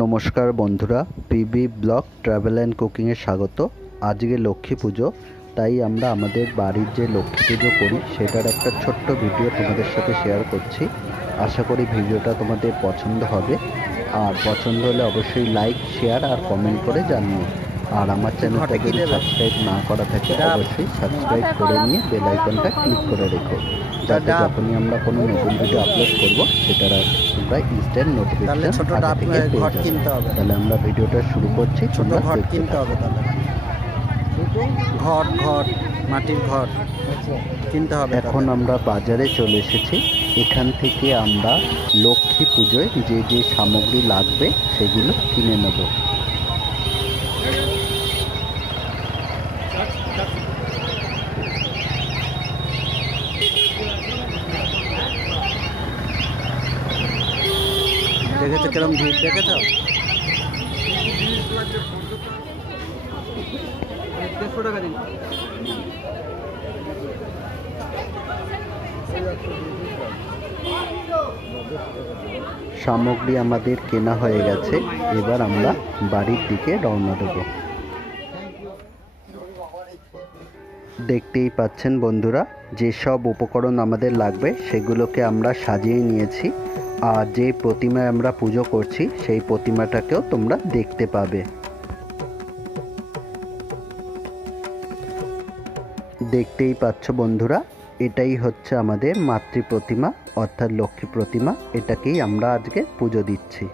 নমস্কার বন্ধুরা, PB blog travel and কুকিংয়ে স্বাগত। আজকে লক্ষ্মী পুজো, তাই আমরা আমাদের বাড়ির যে লক্ষ্মী পুজো করি সেটার একটা ছোট্ট ভিডিও তোমাদের সাথে শেয়ার করছি। আশা করি ভিডিওটা তোমাদের পছন্দ হবে, আর পছন্দ হলে অবশ্যই লাইক, শেয়ার আর কমেন্ট করে জানিও। আর আমার চ্যানেলটা যদি সাবস্ক্রাইব না করা থাকে অবশ্যই সাবস্ক্রাইব করে নিয়ে বেল আইকনটা ক্লিক করে রেখো, যাতে যখনই আমরা কোনো নতুন ভিডিও আপলোড করব সেটার তোমরা ইনস্ট্যান্ট নোটিফিকেশন আগে থেকে পেয়ে যাবে। তাহলে আমরা ভিডিওটা শুরু করছি। ছোট ঘট কিনতে হবে, তাহলে ঘট মাটির ঘট কিনতে হবে। এখন আমরা বাজারে চলে এসেছি। এখান থেকে আমরা লক্ষ্মী পুজোয় যে যে সামগ্রী লাগবে সেগুলো কিনে নেব। দেখেছো কিরম ভিড়, দেখেছো? সামগ্রী আমাদের কেনা হয়ে গেছে, এবার আমরা বাড়ির দিকে রওনা দেব। দেখতেই পাচ্ছেন বন্ধুরা, যেসব উপকরণ আমাদের লাগবে সেগুলোকে আমরা সাজিয়ে নিয়েছি। আর যে প্রতিমায় আমরা পুজো করছি সেই প্রতিমাটাকেও তোমরা দেখতে পাবে। দেখতেই পাচ্ছ বন্ধুরা, এটাই হচ্ছে আমাদের মাতৃ প্রতিমা অর্থাৎ লক্ষ্মী প্রতিমা। এটাকেই আমরা আজকে পুজো দিচ্ছি।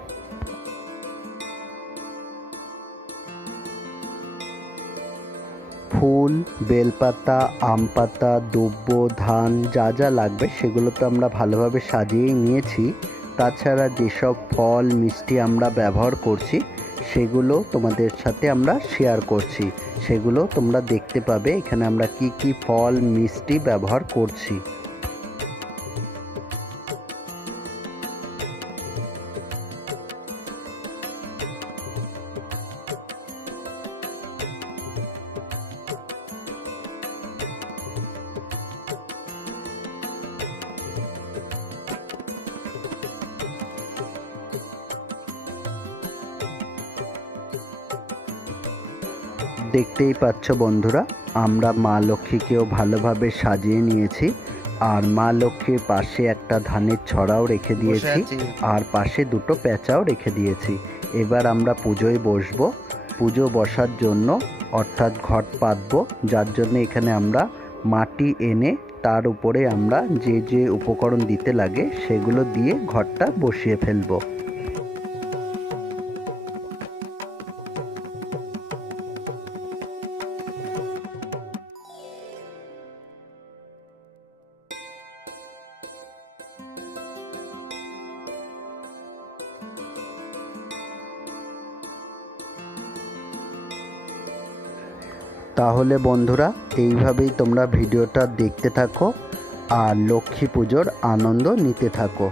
ফুল, বেলপাতা, আম পাতা, দুব্ব, ধান যা যা লাগবে সেগুলো তো আমরা ভালোভাবে সাজিয়েই নিয়েছি। তাছাড়া যেসব ফল মিষ্টি আমরা ব্যবহার করছি সেগুলো তোমাদের সাথে আমরা শেয়ার করছি, সেগুলো তোমরা দেখতে পাবে এখানে আমরা কি কি ফল মিষ্টি ব্যবহার করছি। দেখতেই পাচ্ছ বন্ধুরা, আমরা মা লক্ষ্মীকেও ভালোভাবে সাজিয়ে নিয়েছি। আর মা লক্ষ্মীর পাশে একটা ধানের ছড়াও রেখে দিয়েছি, আর পাশে দুটো প্যাঁচাও রেখে দিয়েছি। এবার আমরা পুজোয় বসবো। পুজো বসার জন্য অর্থাৎ ঘট পাতবো, যার জন্য এখানে আমরা মাটি এনে তার উপরে আমরা যে যে উপকরণ দিতে লাগে সেগুলো দিয়ে ঘরটা বসিয়ে ফেলবো। তাহলে বন্ধুরা, এইভাবেই তোমরা ভিডিওটা দেখতে থাকো আর লক্ষ্মী পুজোর আনন্দ নিতে থাকো।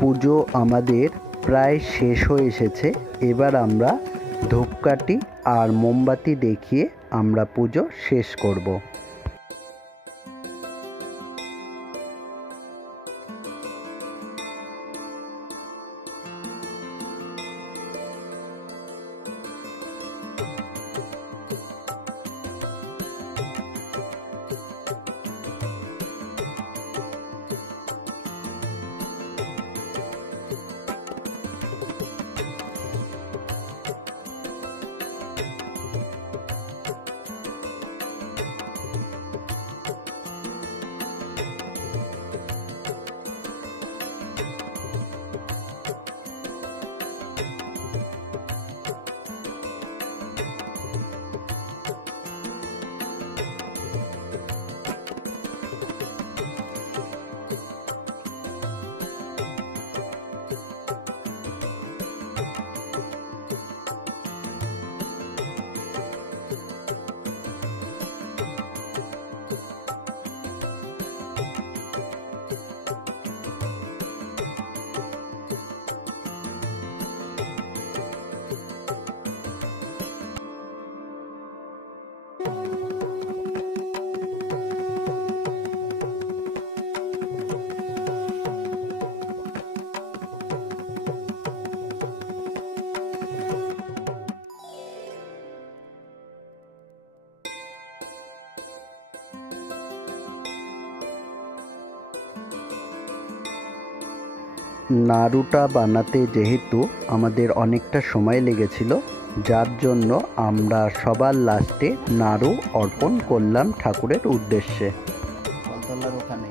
পুজো আমাদের প্রায় শেষ হয়ে এসেছে। এবার আমরা ধূপকাঠি আর মোমবাতি দেখিয়ে আমরা পুজো শেষ করব। নাড়ুটা বানাতে যেহেতু আমাদের অনেকটা সময় লেগেছিল, যার জন্য আমরা সবার লাস্টে নাড়ু অর্পণ করলাম ঠাকুরের উদ্দেশ্যে। ওখানে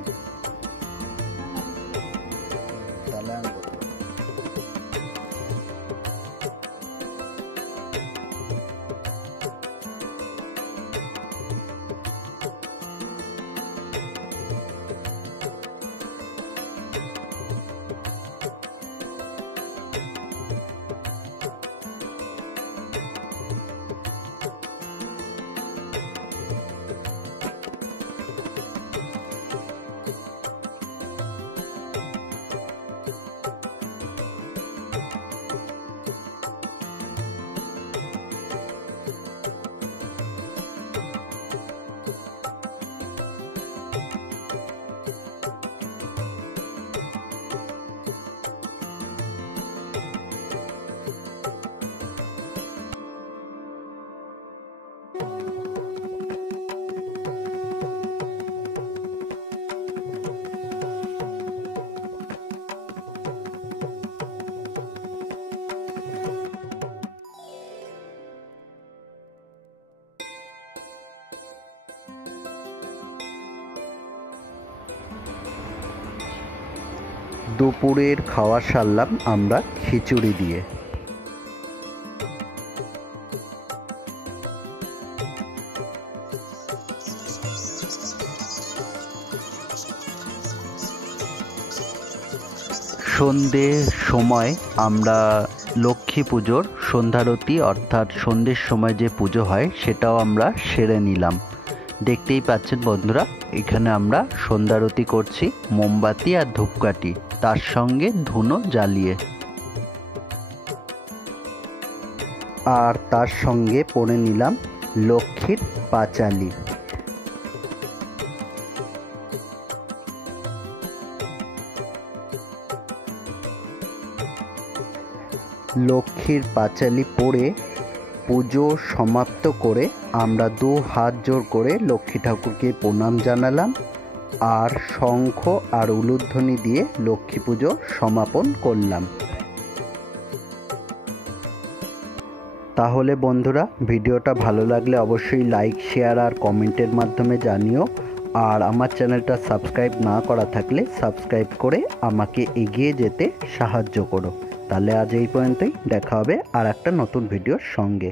দুপুরের খাওয়া সারলাম আমরা খিচুড়ি দিয়ে। সন্ধ্যের সময় আমরা লক্ষ্মী পুজোর সন্ধ্যারতি অর্থাৎ সন্ধ্যের সময় যে পুজো হয় সেটাও আমরা সেরে নিলাম। দেখতেই পাচ্ছেন বন্ধুরা, এখানে আমরা সন্ধ্যারতি করছি মোমবাতি আর ধূপকাঠি, তার সঙ্গে ধুনো জ্বালিয়ে, আর তার সঙ্গে পরে নিলাম লক্ষ্মীর পাঁচালি। লক্ষ্মীর পাঁচালি পরে পুজো সমাপ্ত করে আমরা দু হাত জোর করে লক্ষ্মী ঠাকুরকে প্রণাম জানালাম আর শঙ্খ আর উলুধ্বনি দিয়ে লক্ষ্মী পুজো সমাপন করলাম। তাহলে বন্ধুরা, ভিডিওটা ভালো লাগলে অবশ্যই লাইক, শেয়ার আর কমেন্টের মাধ্যমে জানিও। আর আমার চ্যানেলটা সাবস্ক্রাইব না করা থাকলে সাবস্ক্রাইব করে আমাকে এগিয়ে যেতে সাহায্য করো। তাহলে আজ এই পর্যন্তই, দেখা হবে আর একটা নতুন ভিডিওর সঙ্গে।